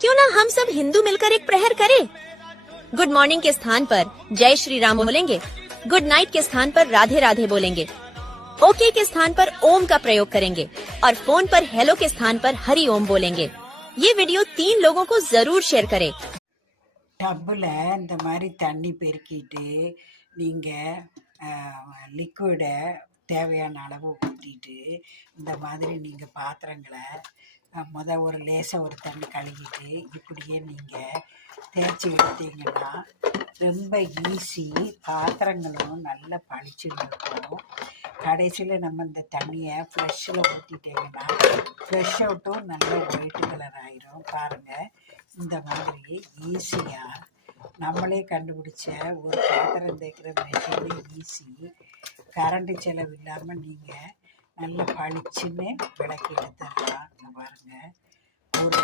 क्यों ना हम सब हिंदू मिलकर एक प्रहर करें? गुड मॉर्निंग के स्थान पर जय श्री राम बोलेंगे, गुड नाइट के स्थान पर राधे राधे बोलेंगे, ओके के स्थान पर ओम का प्रयोग करेंगे और फोन पर हेलो के स्थान पर हरि ओम बोलेंगे। ये वीडियो 3 लोगों को जरूर शेयर करें। டப்பில் இந்த மாதிரி தண்ணி பெருக்கிட்டு நீங்கள் லிக்விடை தேவையான அளவு ஊற்றிட்டு இந்த மாதிரி நீங்கள் பாத்திரங்களை ஒரு லேசாக ஒரு தண்ணி கழுவிட்டு இப்படியே நீங்கள் தேய்ச்சி எடுத்தீங்கன்னா ரொம்ப ஈஸி, பாத்திரங்களும் நல்லா பளிச்சுன்னு இருக்கும். கடைசியில் நம்ம இந்த தண்ணியை ஃப்ரெஷ்ஷில் ஊற்றிட்டிங்கன்னா ஃப்ரெஷ் அவுட்டும் நல்ல ஒயிட் கலர் ஆயிரும். பாருங்கள், இந்த மாதிரி ஈஸியாக நம்மளே கண்டுபிடிச்ச ஒரு பாத்திரம் தேய்க்கிற மிஷினு ஈஸி. கரண்ட்டு செலவு இல்லாமல் நீங்கள் நல்ல பளிச்சுன்னு விளக்கி எடுத்துடலாம். பாருங்கள், ஒரு